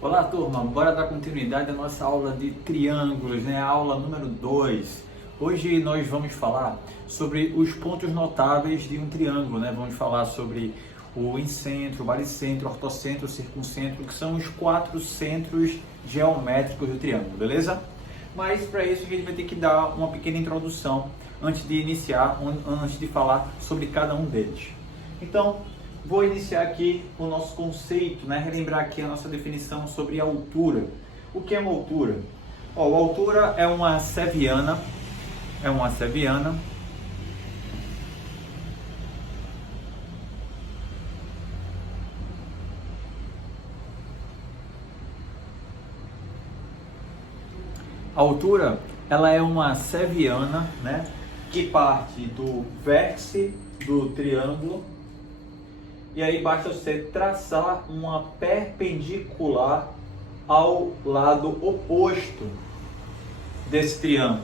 Olá, turma, bora dar continuidade à nossa aula de triângulos, né? A aula número 2. Hoje nós vamos falar sobre os pontos notáveis de um triângulo, né? Vamos falar sobre o incentro, o baricentro, o ortocentro, o circuncentro, que são os 4 centros geométricos do triângulo, beleza? Mas para isso a gente vai ter que dar uma pequena introdução antes de iniciar, antes de falar sobre cada um deles. Então, vou iniciar aqui o nosso conceito, né? Relembrar aqui a nossa definição sobre altura. O que é uma altura? A altura é uma seviana, A altura, ela é uma seviana, né? Que parte do vértice do triângulo. E aí basta você traçar uma perpendicular ao lado oposto desse triângulo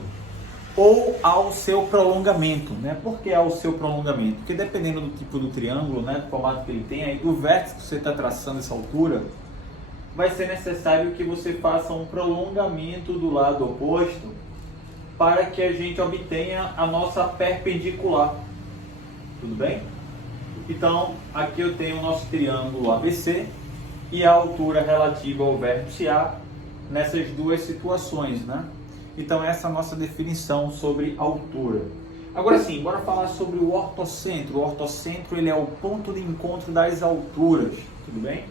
ou ao seu prolongamento, né? Por que ao seu prolongamento? Porque dependendo do tipo do triângulo, né, do formato que ele tem, aí do vértice que você está traçando essa altura, vai ser necessário que você faça um prolongamento do lado oposto para que a gente obtenha a nossa perpendicular. Tudo bem? Então, aqui eu tenho o nosso triângulo ABC e a altura relativa ao vértice A nessas duas situações, né? Então, essa é a nossa definição sobre altura. Agora sim, bora falar sobre o ortocentro. O ortocentro, ele é o ponto de encontro das alturas, tudo bem?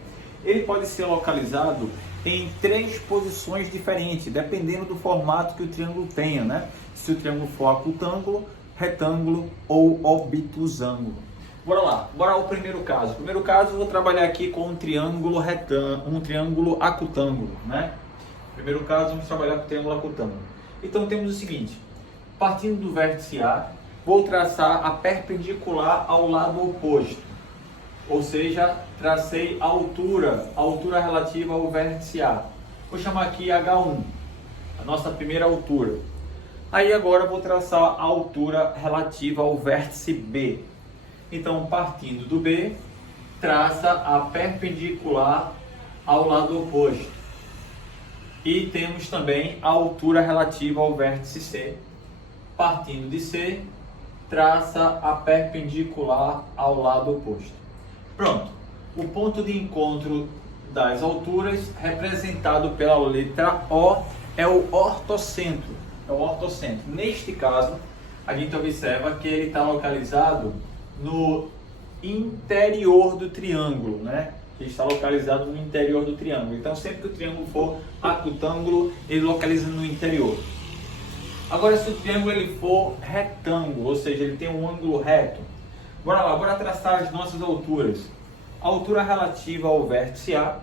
Ele pode ser localizado em 3 posições diferentes, dependendo do formato que o triângulo tenha, né? Se o triângulo for acutângulo, retângulo ou obtusângulo. Bora lá, bora ao primeiro caso. No primeiro caso, eu vou trabalhar aqui com um triângulo retângulo, um triângulo acutângulo, né? No primeiro caso, vamos trabalhar com o triângulo acutângulo. Então, temos o seguinte: partindo do vértice A, vou traçar a perpendicular ao lado oposto. Ou seja, tracei a altura relativa ao vértice A. Vou chamar aqui H1, a nossa primeira altura. Aí agora vou traçar a altura relativa ao vértice B. Então, partindo do B, traça a perpendicular ao lado oposto. E temos também a altura relativa ao vértice C. Partindo de C, traça a perpendicular ao lado oposto. Pronto. O ponto de encontro das alturas, representado pela letra O, é o ortocentro. Neste caso, a gente observa que ele está localizado no interior do triângulo, né? Ele está localizado no interior do triângulo. Então, sempre que o triângulo for acutângulo, ele localiza no interior. Agora, se o triângulo ele for retângulo, ou seja, ele tem um ângulo reto, bora lá, bora traçar as nossas alturas. A altura relativa ao vértice A,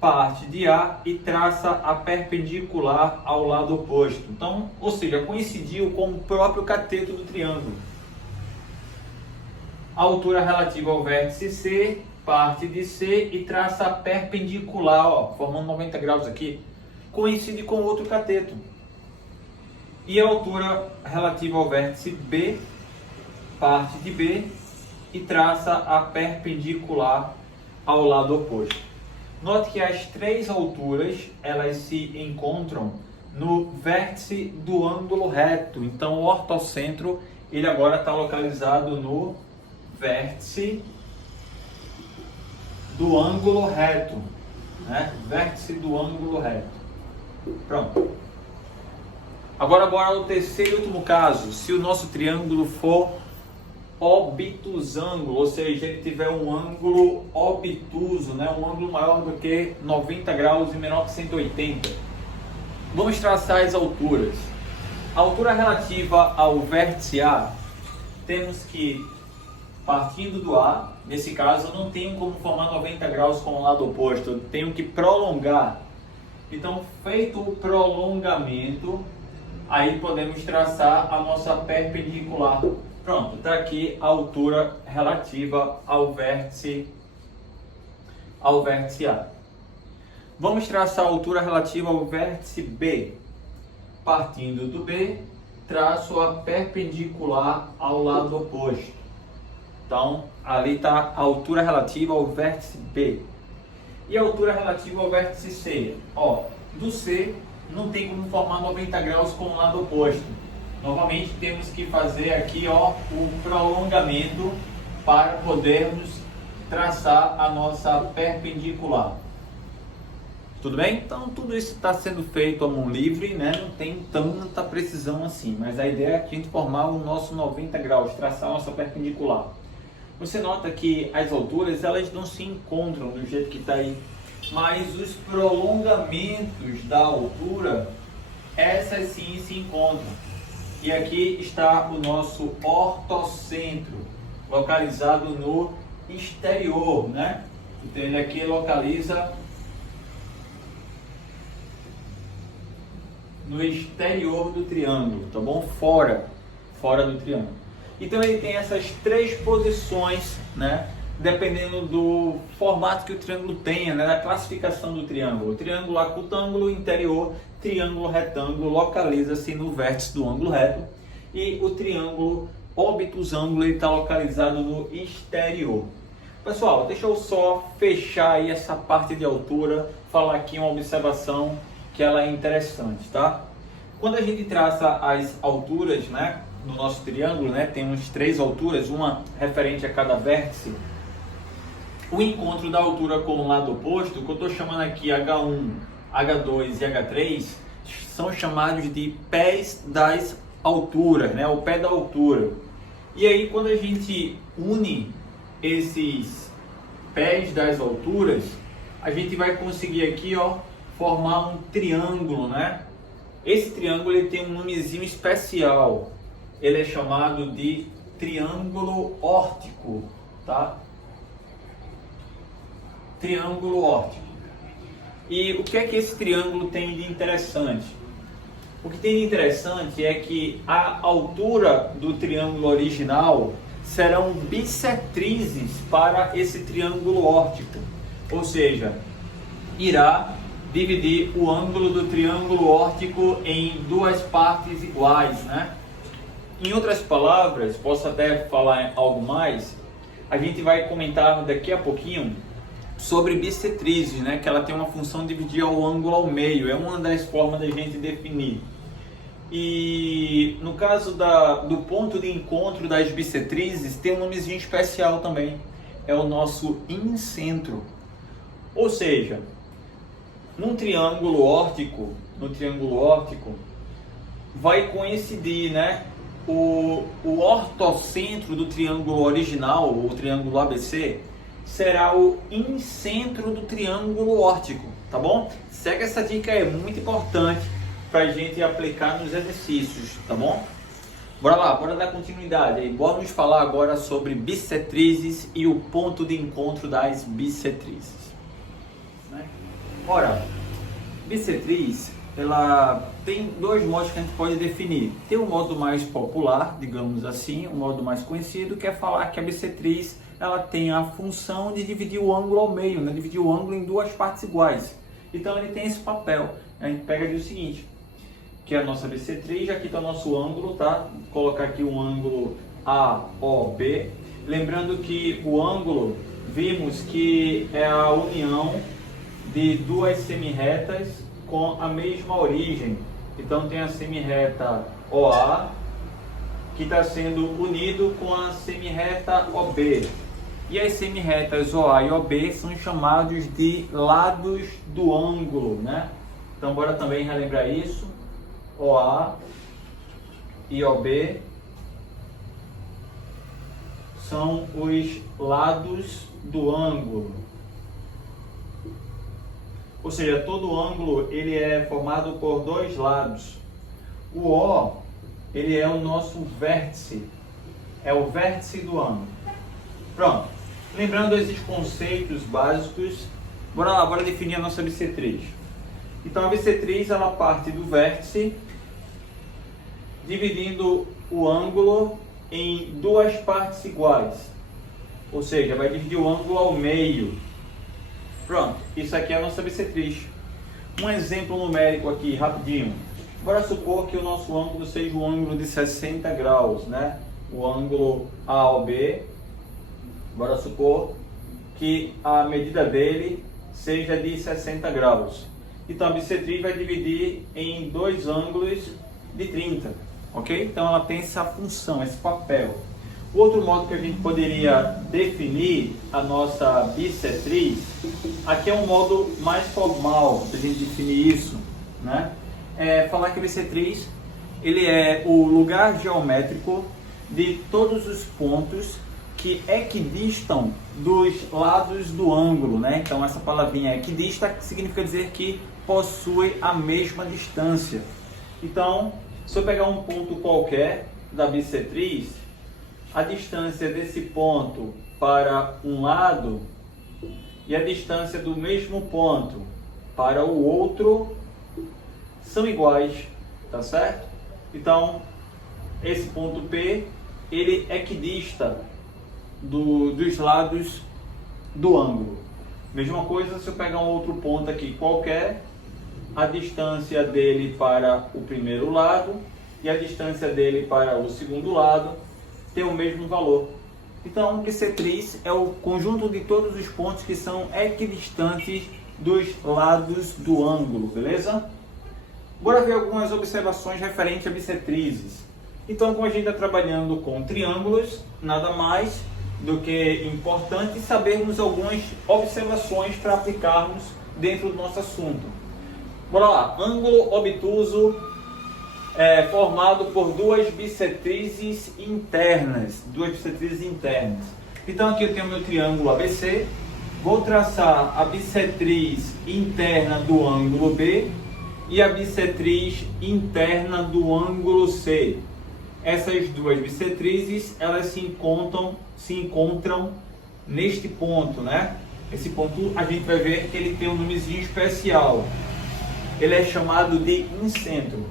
parte de A e traça a perpendicular ao lado oposto. Então, ou seja, coincidiu com o próprio cateto do triângulo. A altura relativa ao vértice C, parte de C e traça a perpendicular, ó, formando 90 graus aqui, coincide com outro cateto. E a altura relativa ao vértice B, parte de B e traça a perpendicular ao lado oposto. Note que as 3 alturas, elas se encontram no vértice do ângulo reto. Então, o ortocentro, ele agora está localizado no vértice do ângulo reto, né? Vértice do ângulo reto. Pronto. Agora bora ao terceiro e último caso. Se o nosso triângulo for obtusângulo, ou seja, ele tiver um ângulo obtuso, né? Um ângulo maior do que 90 graus e menor que 180. Vamos traçar as alturas. A altura relativa ao vértice A, temos que, partindo do A, nesse caso eu não tenho como formar 90 graus com o lado oposto, eu tenho que prolongar. Então, feito o prolongamento, aí podemos traçar a nossa perpendicular. Pronto, está aqui a altura relativa ao vértice A. Vamos traçar a altura relativa ao vértice B. Partindo do B, traço a perpendicular ao lado oposto. Então, ali está a altura relativa ao vértice B. E a altura relativa ao vértice C? Ó, do C não tem como formar 90 graus com o lado oposto. Novamente temos que fazer aqui, ó, o prolongamento para podermos traçar a nossa perpendicular. Tudo bem? Então tudo isso está sendo feito a mão livre, né? Não tem tanta precisão assim, mas a ideia é a gente formar o nosso 90 graus, traçar a nossa perpendicular. Você nota que as alturas elas não se encontram do jeito que está aí, mas os prolongamentos da altura, essas sim se encontram. E aqui está o nosso ortocentro, localizado no exterior, né? Então ele aqui localiza no exterior do triângulo, tá bom? Fora do triângulo. Então ele tem essas três posições, né? Dependendo do formato que o triângulo tenha, né? Da classificação do triângulo. O triângulo acutângulo interior, triângulo retângulo localiza-se no vértice do ângulo reto, e o triângulo obtusângulo está localizado no exterior. Pessoal, deixa eu só fechar aí essa parte de altura, falar aqui uma observação que ela é interessante, tá? Quando a gente traça as alturas, né, no nosso triângulo, né, temos três alturas, uma referente a cada vértice. O encontro da altura com o lado oposto, que eu estou chamando aqui H1, H2 e H3, são chamados de pés das alturas, né, o pé da altura. E aí quando a gente une esses pés das alturas, a gente vai conseguir aqui, ó, formar um triângulo, né? Esse triângulo ele tem um nomezinho especial. Ele é chamado de triângulo órtico, tá? Triângulo órtico. E o que é que esse triângulo tem de interessante? O que tem de interessante é que a altura do triângulo original serão bissetrizes para esse triângulo órtico. Ou seja, irá dividir o ângulo do triângulo órtico em duas partes iguais, né? Em outras palavras, posso até falar algo mais, a gente vai comentar daqui a pouquinho sobre bissetrizes, né? Que ela tem uma função de dividir o ângulo ao meio, é uma das formas da gente definir. E no caso do ponto de encontro das bissetrizes, tem um nomezinho especial também, é o nosso incentro. Ou seja, no triângulo órtico vai coincidir, né, o ortocentro do triângulo original, o triângulo ABC, será o incentro do triângulo órtico, tá bom? Segue essa dica, é muito importante para a gente aplicar nos exercícios, tá bom? Bora lá, bora dar continuidade aí. Bora nos falar agora sobre bissetrizes e o ponto de encontro das bissetrizes. Ora, bissetriz, ela tem dois modos que a gente pode definir. Tem um modo mais popular, digamos assim, um modo mais conhecido, que é falar que a bissetriz ela tem a função de dividir o ângulo ao meio, né? Dividir o ângulo em duas partes iguais. Então ele tem esse papel. A gente pega o seguinte, que é a nossa bissetriz, aqui está o nosso ângulo, tá? Vou colocar aqui um ângulo AOB. Lembrando que o ângulo, vimos que é a união de duas semirretas com a mesma origem. Então tem a semirreta OA que está sendo unido com a semirreta OB. E as semirretas OA e OB são chamados de lados do ângulo, né? Então bora também relembrar isso. OA e OB são os lados do ângulo. Ou seja, todo ângulo ele é formado por dois lados. O O, ele é o nosso vértice, é o vértice do ângulo. Pronto, lembrando esses conceitos básicos, bora lá, bora definir a nossa bissetriz. Então a bissetriz ela parte do vértice, dividindo o ângulo em duas partes iguais. Ou seja, vai dividir o ângulo ao meio. Pronto, isso aqui é a nossa bissetriz. Um exemplo numérico aqui, rapidinho. Bora supor que o nosso ângulo seja um ângulo de 60 graus, né? O ângulo AOB. Bora supor que a medida dele seja de 60 graus. Então a bissetriz vai dividir em dois ângulos de 30, ok? Então ela tem essa função, esse papel. O outro modo que a gente poderia definir a nossa bissetriz, aqui é um modo mais formal para a gente definir isso, né? É falar que a bissetriz ele é o lugar geométrico de todos os pontos que equidistam dos lados do ângulo, né? Então essa palavrinha equidista significa dizer que possui a mesma distância. Então, se eu pegar um ponto qualquer da bissetriz, a distância desse ponto para um lado e a distância do mesmo ponto para o outro são iguais, tá certo? Então, esse ponto P, ele equidista dos lados do ângulo. Mesma coisa se eu pegar um outro ponto aqui qualquer, a distância dele para o primeiro lado e a distância dele para o segundo lado tem o mesmo valor. Então, bissetriz é o conjunto de todos os pontos que são equidistantes dos lados do ângulo, beleza? Bora ver algumas observações referentes a bissetrizes. Então, como a gente está trabalhando com triângulos, nada mais do que importante sabermos algumas observações para aplicarmos dentro do nosso assunto. Bora lá, ângulo obtuso formado por duas bissetrizes internas. Então aqui eu tenho meu triângulo ABC, vou traçar a bissetriz interna do ângulo B e a bissetriz interna do ângulo C. Essas duas bissetrizes, elas se encontram neste ponto, né? Esse ponto a gente vai ver que ele tem um nomezinho especial. Ele é chamado de incentro.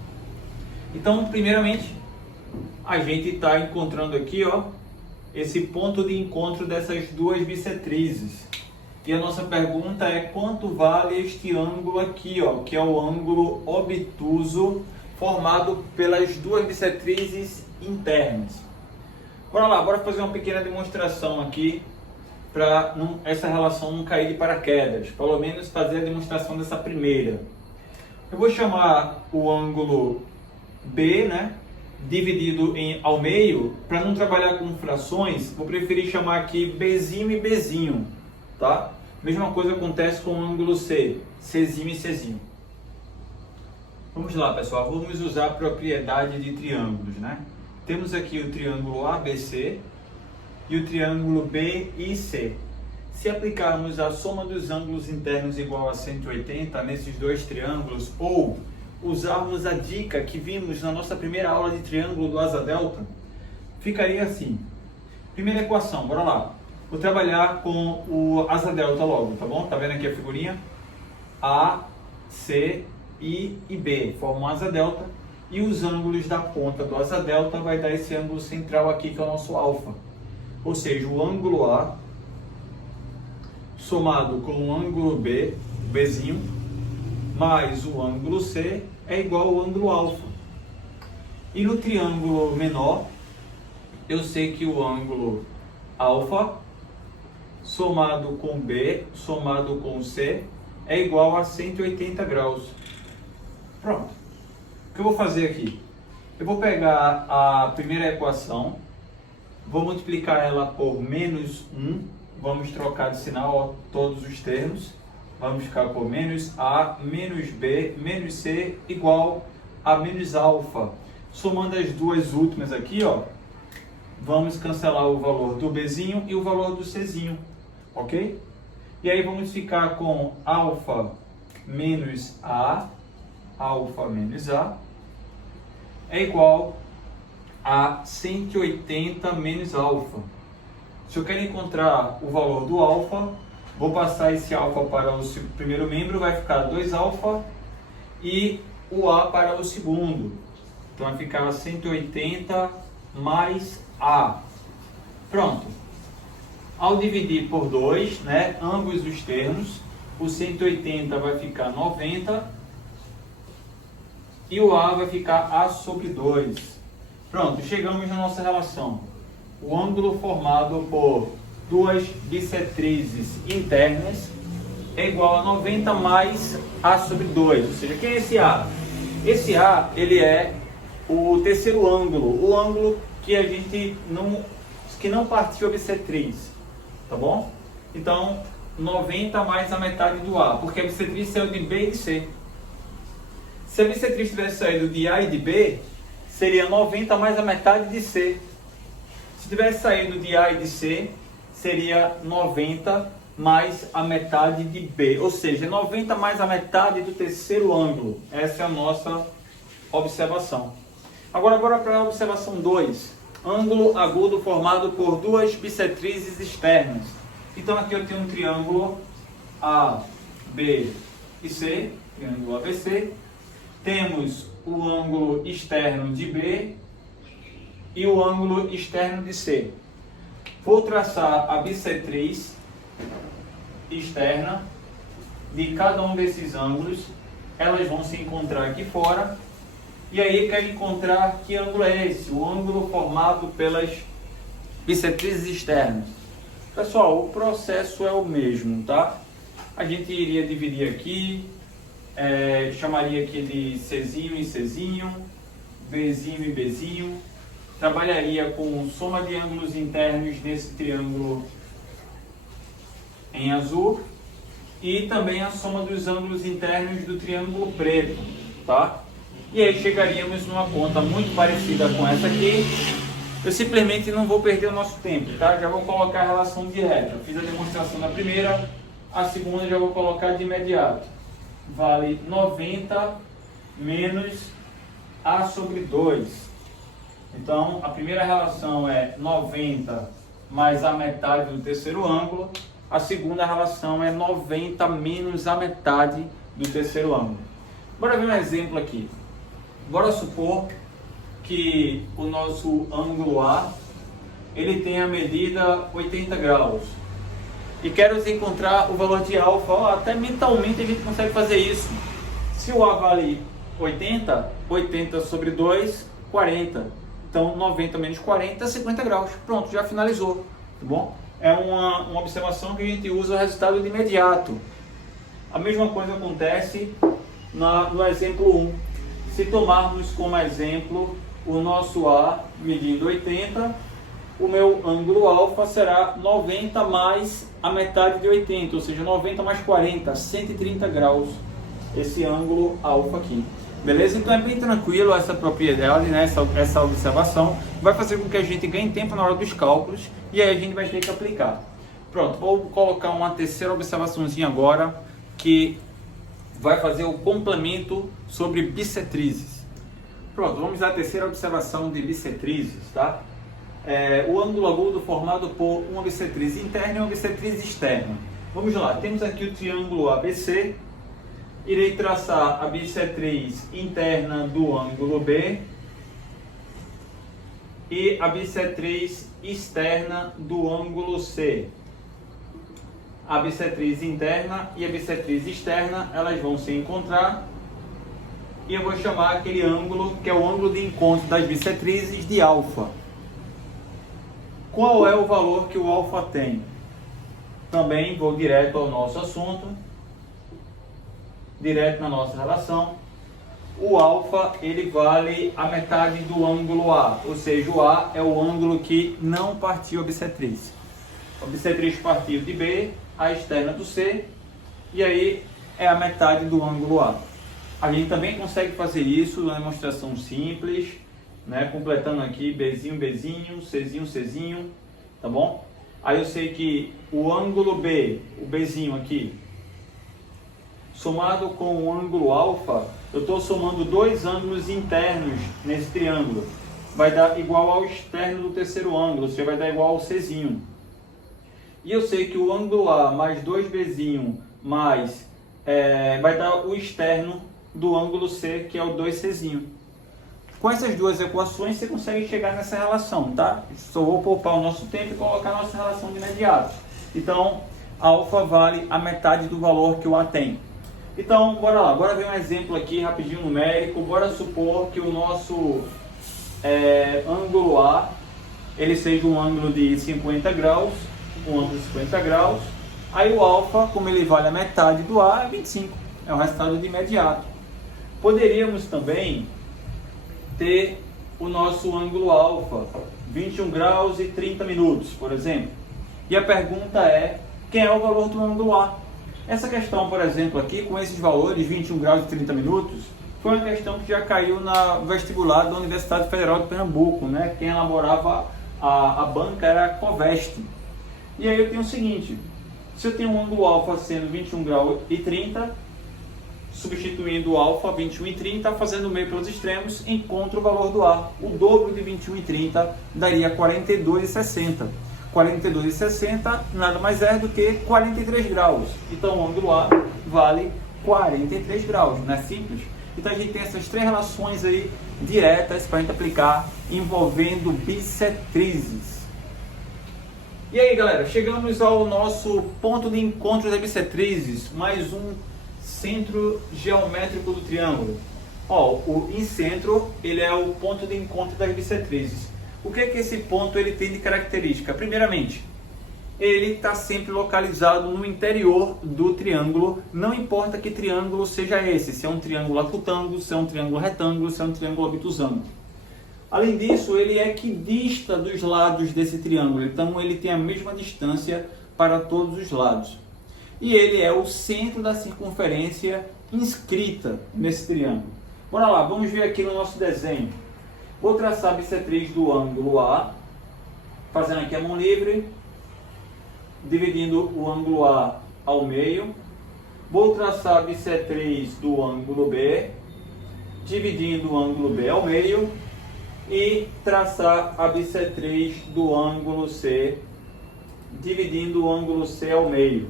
Então, primeiramente, a gente está encontrando aqui, ó, esse ponto de encontro dessas duas bissetrizes. E a nossa pergunta é quanto vale este ângulo aqui, ó, que é o ângulo obtuso formado pelas duas bissetrizes internas. Bora lá, bora fazer uma pequena demonstração aqui para essa relação não cair de paraquedas. Pelo menos fazer a demonstração dessa primeira. Eu vou chamar o ângulo B, né, dividido ao meio, para não trabalhar com frações, vou preferir chamar aqui Bzinho e Bzinho, tá? Mesma coisa acontece com o ângulo C, Czinho e Czinho. Vamos lá, pessoal, vamos usar a propriedade de triângulos, né? Temos aqui o triângulo ABC e o triângulo BIC. Se aplicarmos a soma dos ângulos internos igual a 180 nesses dois triângulos, ou usarmos a dica que vimos na nossa primeira aula de triângulo do asa delta, ficaria assim. Primeira equação, bora lá. Vou trabalhar com o asa delta logo, tá bom? Tá vendo aqui a figurinha? A, C, I e B formam asa delta, e os ângulos da ponta do asa delta vai dar esse ângulo central aqui, que é o nosso alfa. Ou seja, o ângulo A somado com o ângulo B, Bzinho, mais o ângulo C é igual ao ângulo alfa. E no triângulo menor, eu sei que o ângulo alfa somado com B somado com C é igual a 180 graus. Pronto. O que eu vou fazer aqui? Eu vou pegar a primeira equação, vou multiplicar ela por menos 1, vamos trocar de sinal, ó, todos os termos. Vamos ficar por menos A, menos B, menos C, igual a menos alfa. Somando as duas últimas aqui, ó, vamos cancelar o valor do Bzinho e o valor do Czinho, ok? E aí vamos ficar com alfa menos A é igual a 180 menos alfa. Se eu quero encontrar o valor do alfa, vou passar esse alfa para o primeiro membro, vai ficar 2 alfa, e o A para o segundo. Então vai ficar 180 mais A. Pronto. Ao dividir por 2, né, ambos os termos, o 180 vai ficar 90 e o A vai ficar A sobre 2. Pronto, chegamos na nossa relação. O ângulo formado por duas bissetrizes internas é igual a 90 mais A sobre 2. Ou seja, quem é esse A? Esse A, ele é o terceiro ângulo, o ângulo que a gente não partiu a bissetriz, tá bom? Então, 90 mais a metade do A, porque a bissetriz saiu de B e de C. Se a bissetriz tivesse saído de A e de B, seria 90 mais a metade de C. Se tivesse saído de A e de C, seria 90 mais a metade de B, ou seja, 90 mais a metade do terceiro ângulo. Essa é a nossa observação. Agora para a observação 2. Ângulo agudo formado por duas bissetrizes externas. Então aqui eu tenho um triângulo A, B e C, triângulo ABC. Temos o ângulo externo de B e o ângulo externo de C. Vou traçar a bissetriz externa de cada um desses ângulos. Elas vão se encontrar aqui fora. E aí eu quero encontrar que ângulo é esse, o ângulo formado pelas bissetrizes externas. Pessoal, o processo é o mesmo, tá? A gente iria dividir aqui, chamaria aqui de Czinho e Czinho, Bzinho e Bzinho. Trabalharia com soma de ângulos internos nesse triângulo em azul e também a soma dos ângulos internos do triângulo preto, tá? E aí chegaríamos numa conta muito parecida com essa aqui. Eu simplesmente não vou perder o nosso tempo, tá? Já vou colocar a relação direta. Eu fiz a demonstração na primeira, a segunda já vou colocar de imediato. Vale 90 menos A sobre 2. Então, a primeira relação é 90 mais a metade do terceiro ângulo. A segunda relação é 90 menos a metade do terceiro ângulo. Bora ver um exemplo aqui. Bora supor que o nosso ângulo A ele tem a medida 80 graus. E quero encontrar o valor de alfa. Até mentalmente a gente consegue fazer isso. Se o A vale 80, 80 sobre 2, 40. Então 90 menos 40, 50 graus. Pronto, já finalizou. Tá bom? É uma observação que a gente usa o resultado de imediato. A mesma coisa acontece no exemplo 1. Se tomarmos como exemplo o nosso A medindo 80, o meu ângulo alfa será 90 mais a metade de 80, ou seja, 90 mais 40, 130 graus, esse ângulo alfa aqui. Beleza? Então é bem tranquilo essa propriedade, né? essa observação. Vai fazer com que a gente ganhe tempo na hora dos cálculos e aí a gente vai ter que aplicar. Pronto, vou colocar uma terceira observaçãozinha agora que vai fazer o complemento sobre bissetrizes. Pronto, vamos à terceira observação de bissetrizes, tá? O ângulo agudo formado por uma bissetriz interna e uma bissetriz externa. Vamos lá, temos aqui o triângulo ABC. Irei traçar a bissetriz interna do ângulo B e a bissetriz externa do ângulo C. A bissetriz interna e a bissetriz externa, elas vão se encontrar e eu vou chamar aquele ângulo, que é o ângulo de encontro das bissetrizes, de alfa. Qual é o valor que o alfa tem? Também vou direto ao nosso assunto, direto na nossa relação. O alfa, ele vale a metade do ângulo A, ou seja, o A é o ângulo que não partiu a bissetriz. A bissetriz partiu de B, a externa do C, e aí é a metade do ângulo A. A gente também consegue fazer isso na demonstração simples, né? Completando aqui Bzinho, Bzinho, Czinho, Czinho, tá bom? Aí eu sei que o ângulo B, o Bzinho aqui, somado com o ângulo alfa, eu estou somando dois ângulos internos nesse triângulo. Vai dar igual ao externo do terceiro ângulo, ou seja, vai dar igual ao Czinho. E eu sei que o ângulo A mais 2Bzinho mais vai dar o externo do ângulo C, que é o 2Czinho. Com essas duas equações você consegue chegar nessa relação, tá? Só vou poupar o nosso tempo e colocar a nossa relação de imediato. Então, alfa vale a metade do valor que o A tem. Então, bora lá. Bora ver um exemplo aqui rapidinho numérico. Bora supor que o nosso ângulo A ele seja um ângulo de 50 graus, um ângulo de 50 graus, Aí o alfa, como ele vale a metade do A, é 25. É o resultado de imediato. Poderíamos também ter o nosso ângulo alfa, 21 graus e 30 minutos, por exemplo. E a pergunta é, quem é o valor do ângulo A? Essa questão, por exemplo, aqui, com esses valores, 21 graus e 30 minutos, foi uma questão que já caiu na vestibular da Universidade Federal de Pernambuco, né? Quem elaborava a banca era a Covest. E aí eu tenho o seguinte, se eu tenho um ângulo alfa sendo 21 graus e 30, substituindo o alfa 21 e 30, fazendo o meio pelos extremos, encontro o valor do A. O dobro de 21 e 30 daria 42,60. 42,60 nada mais é do que 43 graus. Então o ângulo A vale 43 graus, não é simples? Então a gente tem essas três relações aí diretas para a gente aplicar envolvendo bissetrizes. E aí galera, chegamos ao nosso ponto de encontro das bissetrizes, mais um centro geométrico do triângulo. Ó, o incentro, ele é o ponto de encontro das bissetrizes. O que é que esse ponto ele tem de característica? Primeiramente, ele está sempre localizado no interior do triângulo, não importa que triângulo seja esse, se é um triângulo acutângulo, se é um triângulo retângulo, se é um triângulo obtusângulo. Além disso, ele é equidista dos lados desse triângulo, então ele tem a mesma distância para todos os lados. E ele é o centro da circunferência inscrita nesse triângulo. Bora lá, vamos ver aqui no nosso desenho. Vou traçar a bissetriz do ângulo A, fazendo aqui a mão livre, dividindo o ângulo A ao meio. Vou traçar a bissetriz do ângulo B, dividindo o ângulo B ao meio. E traçar a bissetriz do ângulo C, dividindo o ângulo C ao meio.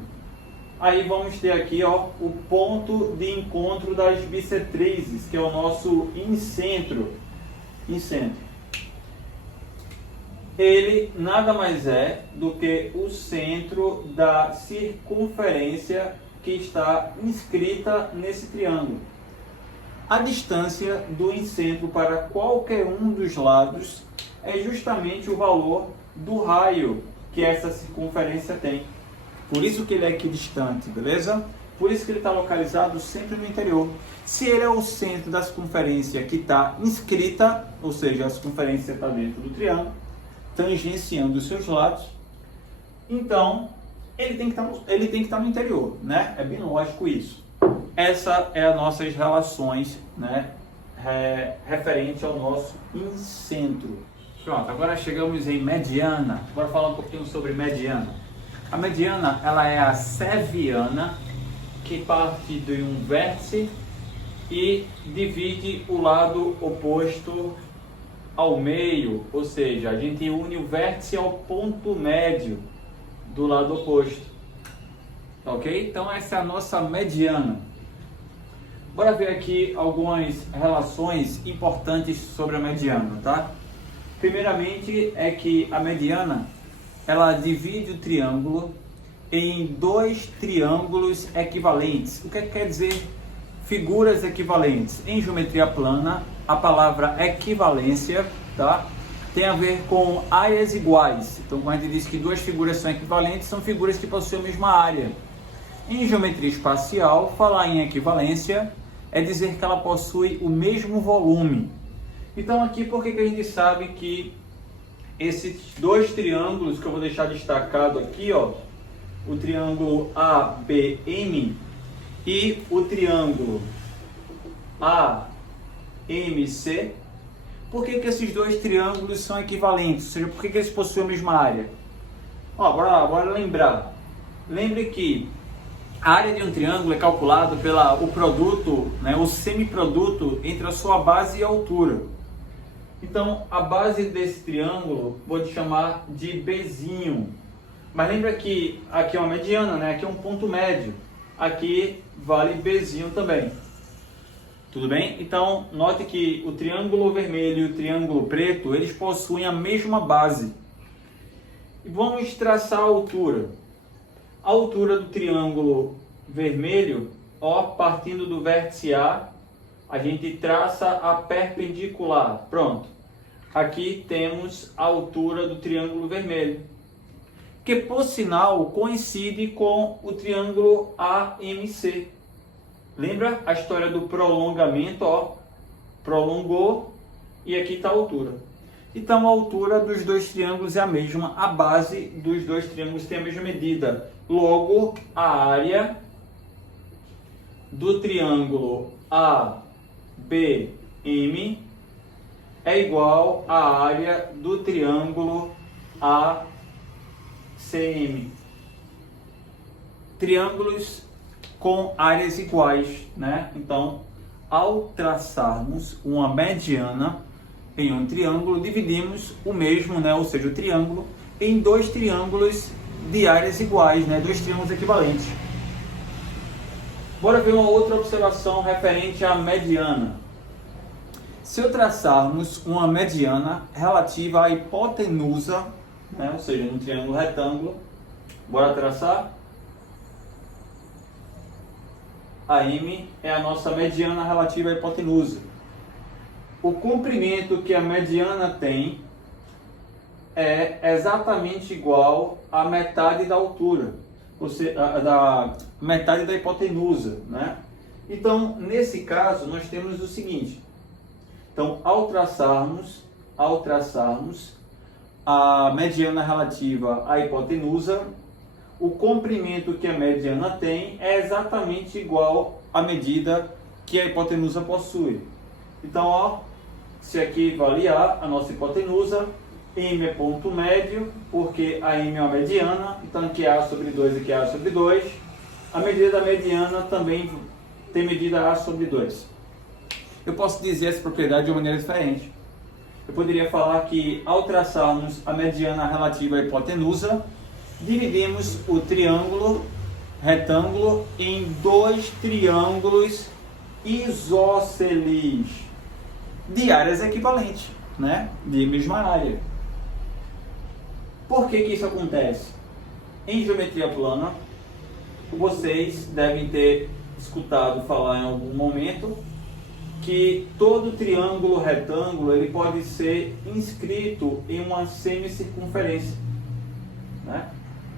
Aí vamos ter aqui, ó, o ponto de encontro das bissetrizes, que é o nosso incentro. Ele nada mais é do que o centro da circunferência que está inscrita nesse triângulo. A distância do incentro para qualquer um dos lados é justamente o valor do raio que essa circunferência tem. Por isso que ele é equidistante, beleza? Por isso que ele está localizado sempre no interior. Se ele é o centro da circunferência que está inscrita, ou seja, a circunferência está dentro do triângulo, tangenciando os seus lados, então ele tem que estar no interior, né? É bem lógico isso. Essa é as nossas relações, né? Referente ao nosso incentro. Pronto, agora chegamos em mediana. Bora falar um pouquinho sobre mediana. A mediana, ela é a seviana que parte de um vértice e divide o lado oposto ao meio, ou seja, a gente une o vértice ao ponto médio do lado oposto. Ok? Então essa é a nossa mediana. Bora ver aqui algumas relações importantes sobre a mediana, tá? Primeiramente é que a mediana ela divide o triângulo em dois triângulos equivalentes. O que quer dizer figuras equivalentes? Em geometria plana, a palavra equivalência, tá, tem a ver com áreas iguais. Então, quando a gente diz que duas figuras são equivalentes, são figuras que possuem a mesma área. Em geometria espacial, falar em equivalência é dizer que ela possui o mesmo volume. Então, aqui, por que a gente sabe que esses dois triângulos que eu vou deixar destacado aqui, ó, o triângulo ABM e o triângulo AMC, por que esses dois triângulos são equivalentes? Ou seja, por que eles possuem a mesma área? Ó, bora lembrar. Lembre que a área de um triângulo é calculado pelo produto, né, o semiproduto entre a sua base e a altura. Então, a base desse triângulo, vou te chamar de Bzinho. Mas lembra que aqui é uma mediana, né? Aqui é um ponto médio. Aqui vale Bzinho também. Tudo bem? Então, note que o triângulo vermelho e o triângulo preto, eles possuem a mesma base. E vamos traçar a altura. A altura do triângulo vermelho, ó, partindo do vértice A, a gente traça a perpendicular. Pronto. Aqui temos a altura do triângulo vermelho, que por sinal coincide com o triângulo AMC. Lembra a história do prolongamento? Ó, prolongou e aqui está a altura. Então a altura dos dois triângulos é a mesma, a base dos dois triângulos tem a mesma medida. Logo, a área do triângulo ABM é igual à área do triângulo ACM. Triângulos com áreas iguais, né? Então, ao traçarmos uma mediana em um triângulo, dividimos o mesmo, né? Ou seja, o triângulo, em dois triângulos de áreas iguais, né? Dois triângulos equivalentes. Bora ver uma outra observação referente à mediana. Se eu traçarmos uma mediana relativa à hipotenusa, né? Ou seja, no triângulo retângulo, bora traçar? A M é a nossa mediana relativa à hipotenusa. O comprimento que a mediana tem é exatamente igual à metade da altura, ou seja, da metade da hipotenusa, né? Então, nesse caso, nós temos o seguinte. Então, ao traçarmos a mediana relativa à hipotenusa, o comprimento que a mediana tem é exatamente igual à medida que a hipotenusa possui. Então, ó, se aqui vale A, a nossa hipotenusa, M é ponto médio, porque a M é uma mediana, então aqui é A sobre 2 e aqui é A sobre 2. A medida da mediana também tem medida A sobre 2. Eu posso dizer essa propriedade de uma maneira diferente. Eu poderia falar que ao traçarmos a mediana relativa à hipotenusa, dividimos o triângulo retângulo em dois triângulos isósceles de áreas equivalentes, né? De mesma área. Por que isso acontece? Em geometria plana, vocês devem ter escutado falar em algum momento que todo triângulo retângulo ele pode ser inscrito em uma semicircunferência, né?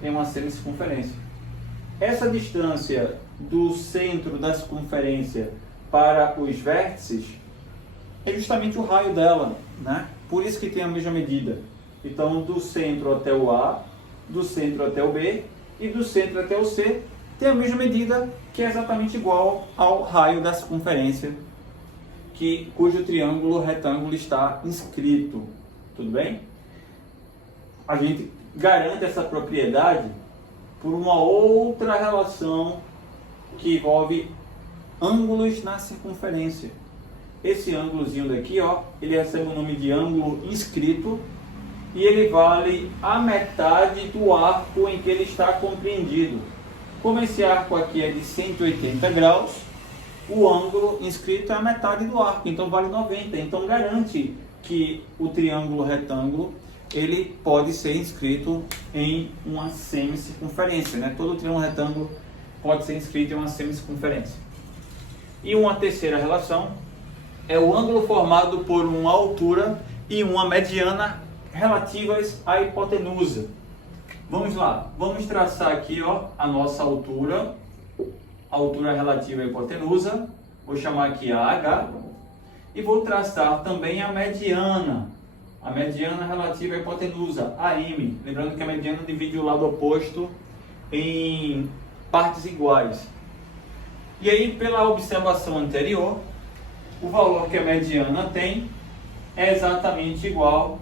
Em uma semicircunferência. Essa distância do centro da circunferência para os vértices é justamente o raio dela, né? Por isso que tem a mesma medida. Então, do centro até o A, do centro até o B e do centro até o C tem a mesma medida, que é exatamente igual ao raio da circunferência cujo triângulo retângulo está inscrito. Tudo bem? A gente garante essa propriedade por uma outra relação que envolve ângulos na circunferência. Esse ângulozinho daqui, ó, ele recebe o nome de ângulo inscrito e ele vale a metade do arco em que ele está compreendido. Como esse arco aqui é de 180 graus, o ângulo inscrito é a metade do arco, então vale 90. Então garante que o triângulo retângulo ele pode ser inscrito em uma semicircunferência, né? Todo triângulo retângulo pode ser inscrito em uma semicircunferência. E uma terceira relação é o ângulo formado por uma altura e uma mediana relativas à hipotenusa. Vamos lá, vamos traçar aqui, ó, a nossa altura, a altura relativa à hipotenusa, vou chamar aqui AH, e vou traçar também a mediana relativa à hipotenusa, AM. Lembrando que a mediana divide o lado oposto em partes iguais. E aí, pela observação anterior, o valor que a mediana tem é exatamente igual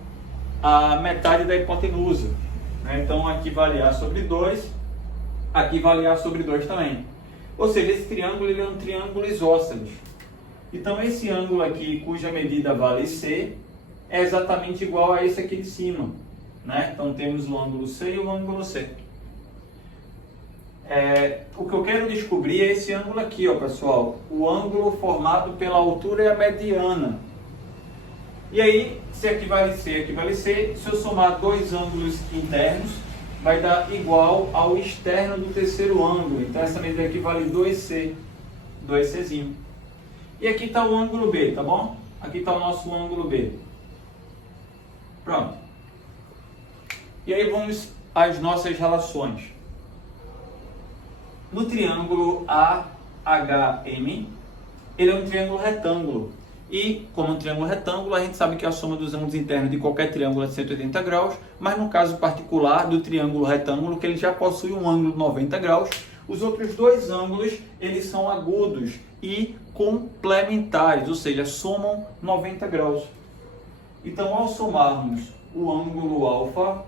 à metade da hipotenusa, né? Então aqui vale A sobre 2, aqui vale A sobre 2 também. Ou seja, esse triângulo ele é um triângulo isósceles. Então esse ângulo aqui, cuja medida vale C, é exatamente igual a esse aqui de cima, né? Então temos o ângulo C e o ângulo C. O que eu quero descobrir é esse ângulo aqui, ó, pessoal. O ângulo formado pela altura e a mediana. E aí, se aqui vale C, aqui vale C, se eu somar dois ângulos internos, vai dar igual ao externo do terceiro ângulo. Então essa medida aqui vale 2C, 2Czinho. E aqui está o ângulo B, tá bom? Aqui está o nosso ângulo B. Pronto. E aí vamos as nossas relações. No triângulo AHM, ele é um triângulo retângulo. E, como um triângulo retângulo, a gente sabe que a soma dos ângulos internos de qualquer triângulo é 180 graus, mas no caso particular do triângulo retângulo, que ele já possui um ângulo de 90 graus, os outros dois ângulos, eles são agudos e complementares, ou seja, somam 90 graus. Então, ao somarmos o ângulo alfa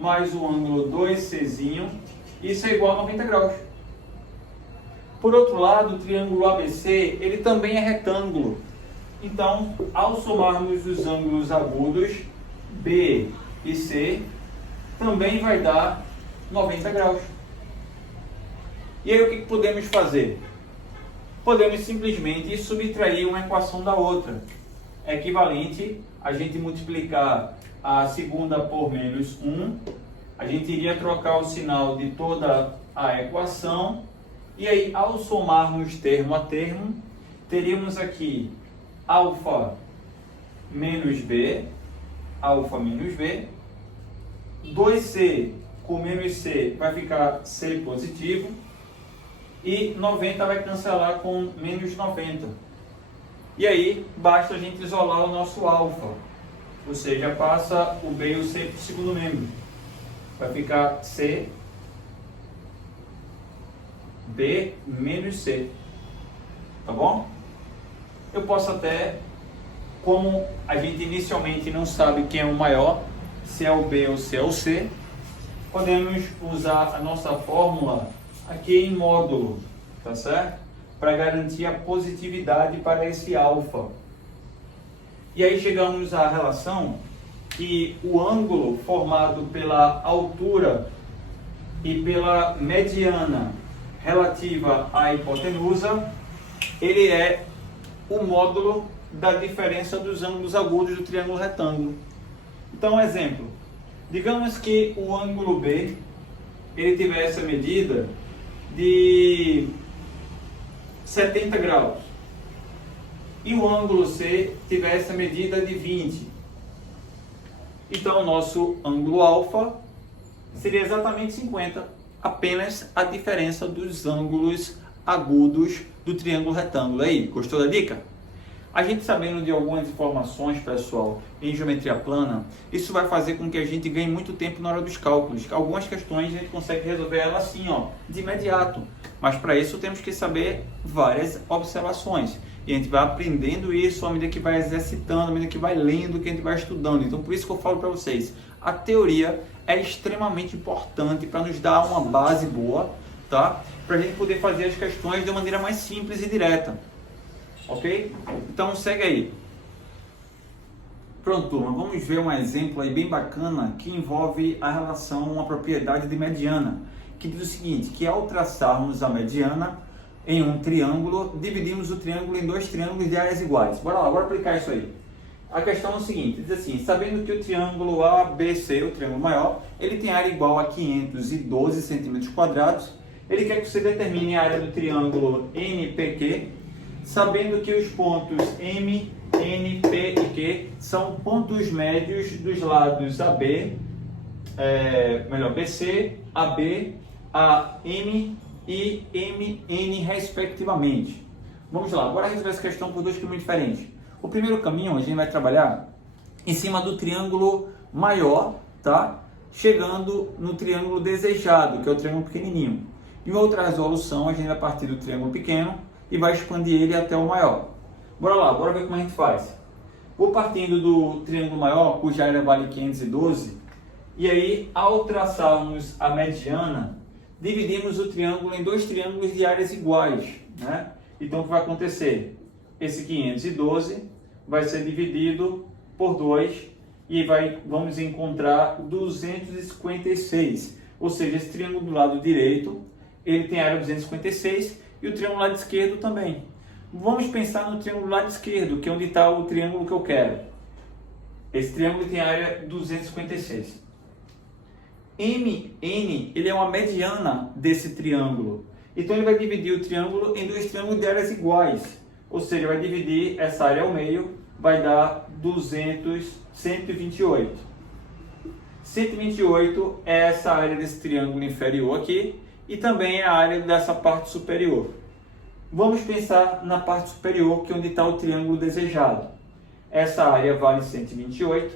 mais o ângulo 2Czinho, isso é igual a 90 graus. Por outro lado, o triângulo ABC, ele também é retângulo. Então, ao somarmos os ângulos agudos B e C, também vai dar 90 graus. E aí o que podemos fazer? Podemos simplesmente subtrair uma equação da outra. É equivalente a gente multiplicar a segunda por menos 1. A gente iria trocar o sinal de toda a equação. E aí, ao somarmos termo a termo, teríamos aqui alfa menos b, 2c com menos c vai ficar c positivo, e 90 vai cancelar com menos 90. E aí, basta a gente isolar o nosso alfa, ou seja, passa o b e o c para o segundo membro. Vai ficar c, b menos c, tá bom? Eu posso até, como a gente inicialmente não sabe quem é o maior, se é o B ou se é o C, podemos usar a nossa fórmula aqui em módulo, tá certo? Para garantir a positividade para esse alfa. E aí chegamos à relação que o ângulo formado pela altura e pela mediana relativa à hipotenusa, ele é o módulo da diferença dos ângulos agudos do triângulo retângulo. Então, exemplo, digamos que o ângulo B ele tivesse a medida de 70 graus e o ângulo C tivesse a medida de 20. Então, o nosso ângulo alfa seria exatamente 50, apenas a diferença dos ângulos agudos do triângulo retângulo. Aí, gostou da dica? A gente sabendo de algumas informações, pessoal, em geometria plana, isso vai fazer com que a gente ganhe muito tempo na hora dos cálculos. Algumas questões a gente consegue resolver elas assim, ó, de imediato. Mas para isso temos que saber várias observações. E a gente vai aprendendo isso à medida que vai exercitando, à medida que vai lendo, que a gente vai estudando. Então, por isso que eu falo para vocês, a teoria é extremamente importante para nos dar uma base boa, tá? Para a gente poder fazer as questões de uma maneira mais simples e direta. Ok? Então segue aí. Pronto, turma, vamos ver um exemplo aí bem bacana que envolve a relação, uma propriedade de mediana, que diz o seguinte, que ao traçarmos a mediana em um triângulo, dividimos o triângulo em dois triângulos de áreas iguais. Bora lá, bora aplicar isso aí. A questão é o seguinte, diz assim, sabendo que o triângulo ABC, o triângulo maior, ele tem área igual a 512 centímetros quadrados, ele quer que você determine a área do triângulo NPQ, sabendo que os pontos M, N, P e Q são pontos médios dos lados AB, BC, AB, AM e MN respectivamente. Vamos lá, agora resolver essa questão por dois caminhos diferentes. O primeiro caminho a gente vai trabalhar em cima do triângulo maior, tá? Chegando no triângulo desejado, que é o triângulo pequenininho. Em outra resolução a gente vai partir do triângulo pequeno e vai expandir ele até o maior. Bora lá, bora ver como a gente faz. Vou partindo do triângulo maior, cuja área vale 512, e aí, ao traçarmos a mediana, dividimos o triângulo em dois triângulos de áreas iguais, né? Então, o que vai acontecer? Esse 512 vai ser dividido por 2 e vamos encontrar 256. Ou seja, esse triângulo do lado direito, ele tem área 256 e o triângulo do lado esquerdo também. Vamos pensar no triângulo do lado esquerdo, que é onde está o triângulo que eu quero. Esse triângulo tem área 256. MN, ele é uma mediana desse triângulo. Então ele vai dividir o triângulo em dois triângulos de áreas iguais. Ou seja, vai dividir essa área ao meio, vai dar 128. 128 é essa área desse triângulo inferior aqui e também é a área dessa parte superior. Vamos pensar na parte superior, que é onde está o triângulo desejado. Essa área vale 128.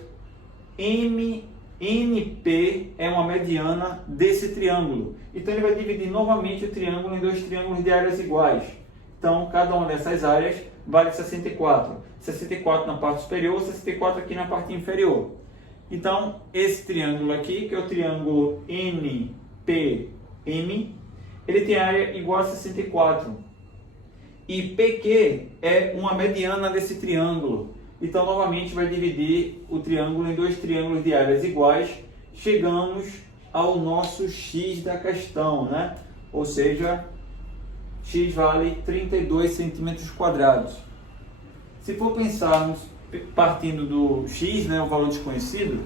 NP é uma mediana desse triângulo. Então ele vai dividir novamente o triângulo em dois triângulos de áreas iguais. Então cada uma dessas áreas vale 64. 64 na parte superior, 64 aqui na parte inferior. Então esse triângulo aqui, que é o triângulo NPM, ele tem área igual a 64. E PQ é uma mediana desse triângulo. Então, novamente, vai dividir o triângulo em dois triângulos de áreas iguais. Chegamos ao nosso X da questão, né? Ou seja, X vale 32 centímetros quadrados. Se for pensarmos partindo do X, né, o valor desconhecido,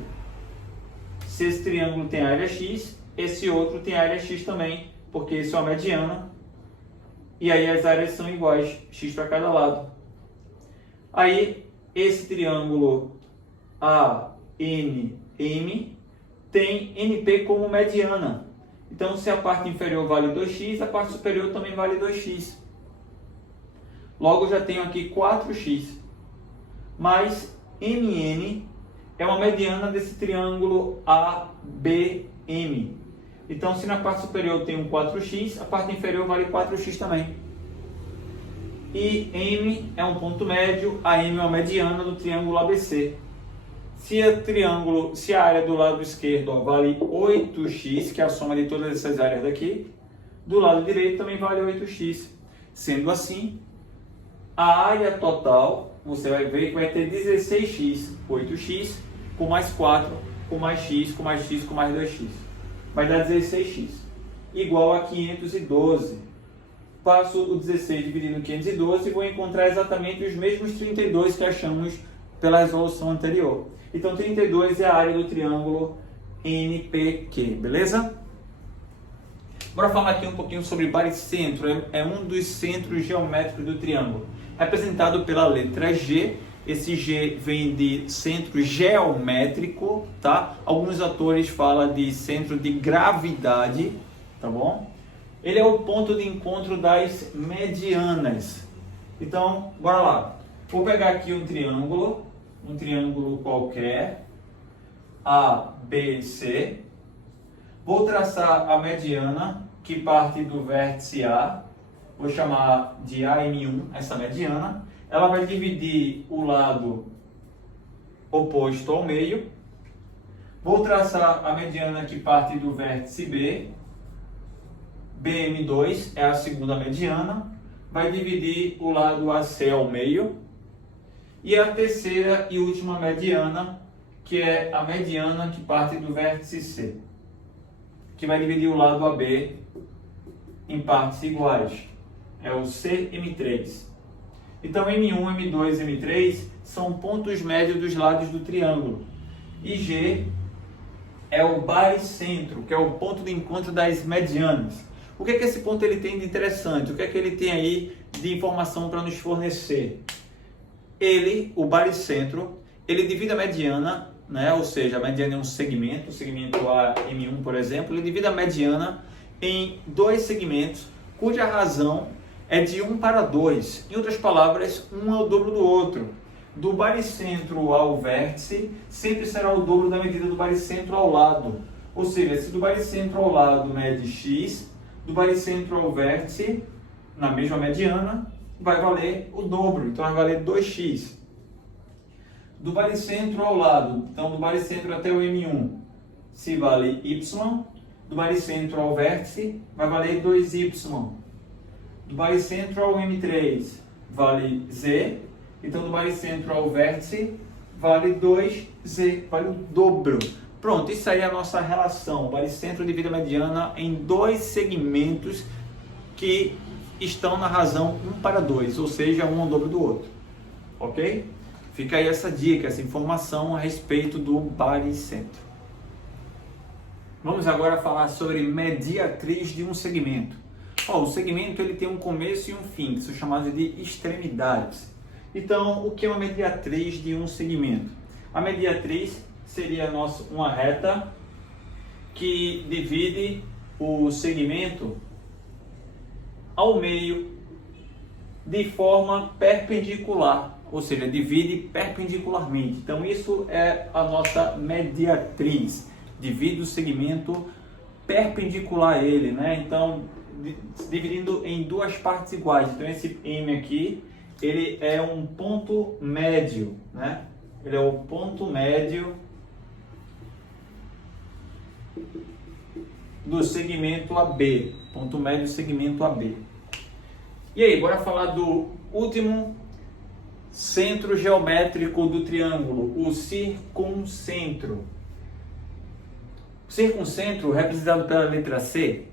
se esse triângulo tem área X, esse outro tem área X também, porque isso é uma mediana. E aí as áreas são iguais, X para cada lado. Aí, esse triângulo ANM tem NP como mediana. Então, se a parte inferior vale 2x, a parte superior também vale 2x. Logo, já tenho aqui 4x. Mas MN é uma mediana desse triângulo ABM. Então, se na parte superior eu tenho 4x, a parte inferior vale 4x também. E M é um ponto médio, a M é uma mediana do triângulo ABC. Se a área do lado esquerdo vale 8x, que é a soma de todas essas áreas daqui, do lado direito também vale 8x. Sendo assim, a área total, você vai ver que vai ter 16x, 8x, com mais 4, com mais x, com mais x, com mais 2x. Vai dar 16x, igual a 512. Passo o 16 dividindo em 512 e vou encontrar exatamente os mesmos 32 que achamos pela resolução anterior. Então, 32 é a área do triângulo NPQ, beleza? Bora falar aqui um pouquinho sobre baricentro. É um dos centros geométricos do triângulo, representado pela letra G. Esse G vem de centro geométrico, tá? Alguns autores falam de centro de gravidade, tá bom? Ele é o ponto de encontro das medianas. Então, bora lá. Vou pegar aqui um triângulo qualquer, A, B, C. Vou traçar a mediana que parte do vértice A. Vou chamar de AM1 essa mediana. Ela vai dividir o lado oposto ao meio. Vou traçar a mediana que parte do vértice B. BM2 é a segunda mediana, vai dividir o lado AC ao meio. E a terceira e última mediana, que é a mediana que parte do vértice C, que vai dividir o lado AB em partes iguais. É o CM3. Então, M1, M2 e M3 são pontos médios dos lados do triângulo. E G é o baricentro, que é o ponto de encontro das medianas. O que é que esse ponto ele tem de interessante? O que é que ele tem aí de informação para nos fornecer? Ele, o baricentro, ele divide a mediana, né? Ou seja, a mediana é um segmento, o segmento AM1, por exemplo, ele divide a mediana em dois segmentos, cuja razão é de 1 para 2. Em outras palavras, um é o dobro do outro. Do baricentro ao vértice, sempre será o dobro da medida do baricentro ao lado. Ou seja, se do baricentro ao lado mede x, do baricentro ao vértice, na mesma mediana, vai valer o dobro, então vai valer 2x. Do baricentro ao lado, então do baricentro até o M1, se vale y, do baricentro ao vértice, vai valer 2y. Do baricentro ao M3, vale z, então do baricentro ao vértice, vale 2z, vale o dobro. Pronto, isso aí é a nossa relação. O baricentro divide a mediana em dois segmentos que estão na razão 1 para 2, ou seja, um ao dobro do outro. Ok? Fica aí essa dica, essa informação a respeito do baricentro. Vamos agora falar sobre mediatriz de um segmento. O segmento ele tem um começo e um fim, que são chamados de extremidades. Então, o que é uma mediatriz de um segmento? A mediatriz seria uma reta que divide o segmento ao meio de forma perpendicular, ou seja, divide perpendicularmente. Então isso é a nossa mediatriz, divide o segmento perpendicular a ele, né? Então dividindo em duas partes iguais. Então esse M aqui, ele é um ponto médio, né? Ele é o ponto médio do segmento AB, ponto médio do segmento AB. E aí, bora falar do último centro geométrico do triângulo, o circuncentro. O circuncentro, representado pela letra C,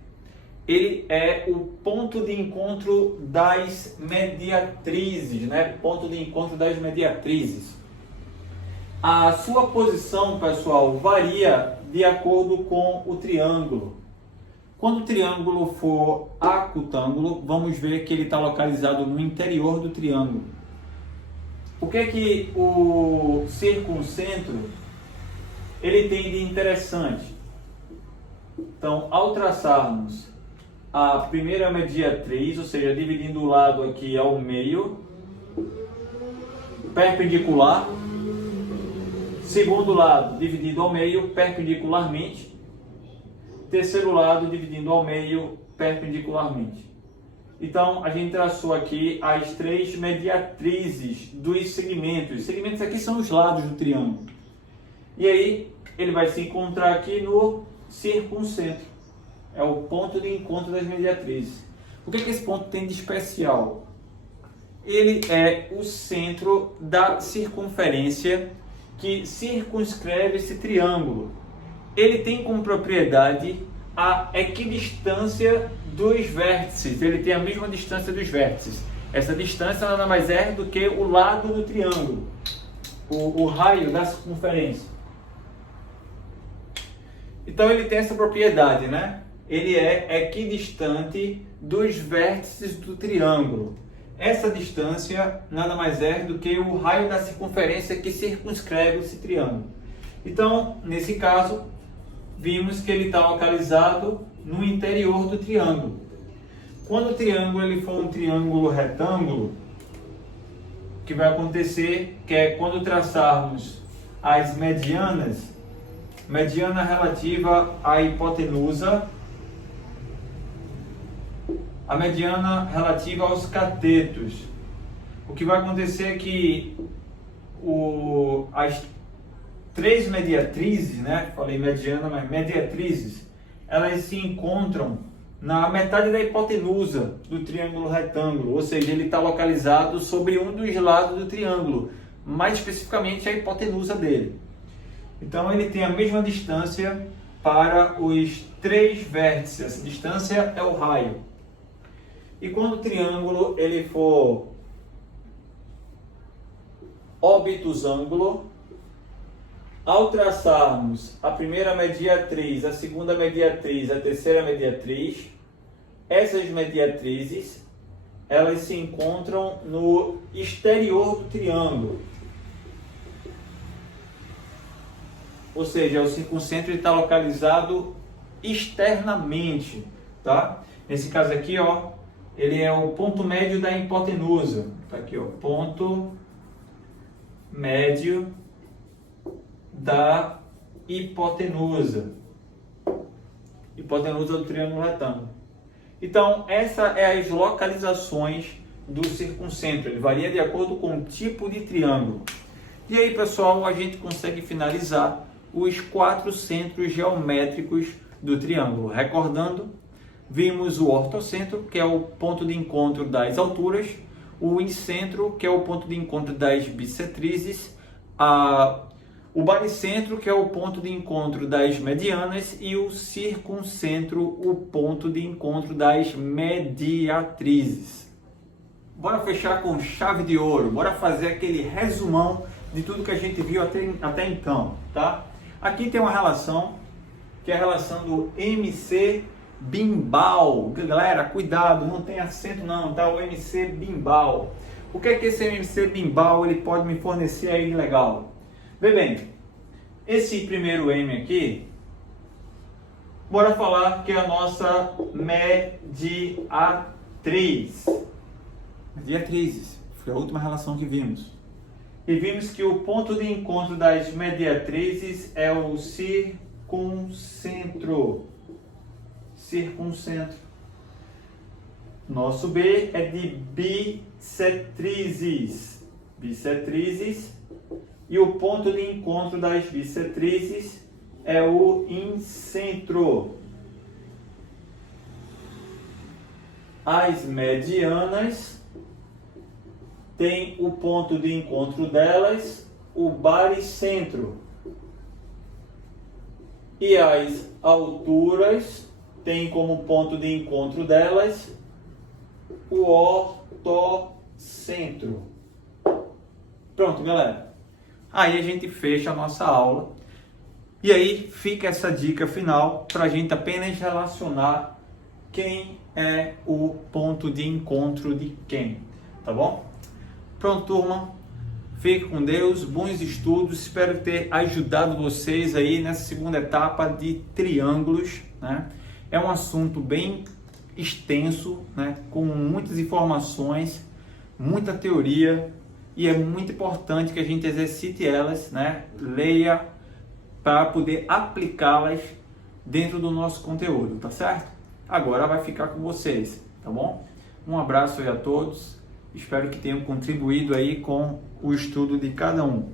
ele é o ponto de encontro das mediatrizes, né? Ponto de encontro das mediatrizes. A sua posição, pessoal, varia de acordo com o triângulo. Quando o triângulo for acutângulo, vamos ver que ele está localizado no interior do triângulo. O que é que o circuncentro ele tem de interessante? Então, ao traçarmos a primeira mediatriz, ou seja, dividindo o lado aqui ao meio, perpendicular. Segundo lado, dividido ao meio, perpendicularmente. Terceiro lado, dividindo ao meio, perpendicularmente. Então, a gente traçou aqui as três mediatrizes dos segmentos. Os segmentos aqui são os lados do triângulo. E aí, ele vai se encontrar aqui no circuncentro. É o ponto de encontro das mediatrizes. O que esse ponto tem de especial? Ele é o centro da circunferência que circunscreve esse triângulo. Ele tem como propriedade a equidistância dos vértices. Ele tem a mesma distância dos vértices. Essa distância nada mais é do que o lado do triângulo, o raio da circunferência. Então ele tem essa propriedade, né? Ele é equidistante dos vértices do triângulo. Essa distância nada mais é do que o raio da circunferência que circunscreve esse triângulo. Então, nesse caso, vimos que ele está localizado no interior do triângulo. Quando o triângulo ele for um triângulo retângulo, o que vai acontecer que é quando traçarmos as medianas, mediana relativa à hipotenusa, a mediana relativa aos catetos. O que vai acontecer é que as três mediatrizes, né? Falei mediana, mas mediatrizes, elas se encontram na metade da hipotenusa do triângulo retângulo, ou seja, ele está localizado sobre um dos lados do triângulo, mais especificamente a hipotenusa dele. Então ele tem a mesma distância para os três vértices, essa distância é o raio. E quando o triângulo ele for obtusângulo, ao traçarmos a primeira mediatriz, a segunda mediatriz, a terceira mediatriz, essas mediatrizes elas se encontram no exterior do triângulo. Ou seja, o circuncentro está localizado externamente, tá? Nesse caso aqui, ó, ele é o ponto médio da hipotenusa. Tá aqui, ó, ponto médio da hipotenusa. Hipotenusa do triângulo retângulo. Então, essa é as localizações do circuncentro. Ele varia de acordo com o tipo de triângulo. E aí, pessoal, a gente consegue finalizar os 4 centros geométricos do triângulo. Recordando, vimos o ortocentro, que é o ponto de encontro das alturas, o incentro, que é o ponto de encontro das bissetrizes, o baricentro, que é o ponto de encontro das medianas, e o circuncentro, o ponto de encontro das mediatrizes. Bora fechar com chave de ouro, bora fazer aquele resumão de tudo que a gente viu até então, tá? Aqui tem uma relação, que é a relação do MC Bimbal. Galera, cuidado, não tem acento não, tá? O MC Bimbal. O que é que esse MC Bimbal ele pode me fornecer aí de legal? Vê bem, esse primeiro M aqui, Bora falar que é a nossa mediatriz. Mediatrizes, foi a última relação que vimos. E vimos que o ponto de encontro das mediatrizes é o circuncentro. Circuncentro. Nosso B é de bissetrizes. Bissetrizes. E o ponto de encontro das bissetrizes é o incentro. As medianas têm o ponto de encontro delas, o baricentro. E as alturas têm como ponto de encontro delas o ortocentro. Pronto, galera. Aí a gente fecha a nossa aula. E aí fica essa dica final para a gente apenas relacionar quem é o ponto de encontro de quem. Tá bom? Pronto, turma. Fique com Deus. Bons estudos. Espero ter ajudado vocês aí nessa segunda etapa de triângulos, né? É um assunto bem extenso, né? Com muitas informações, muita teoria. E é muito importante que a gente exercite elas, né? Leia para poder aplicá-las dentro do nosso conteúdo, tá certo? Agora vai ficar com vocês, tá bom? Um abraço aí a todos. Espero que tenham contribuído aí com o estudo de cada um.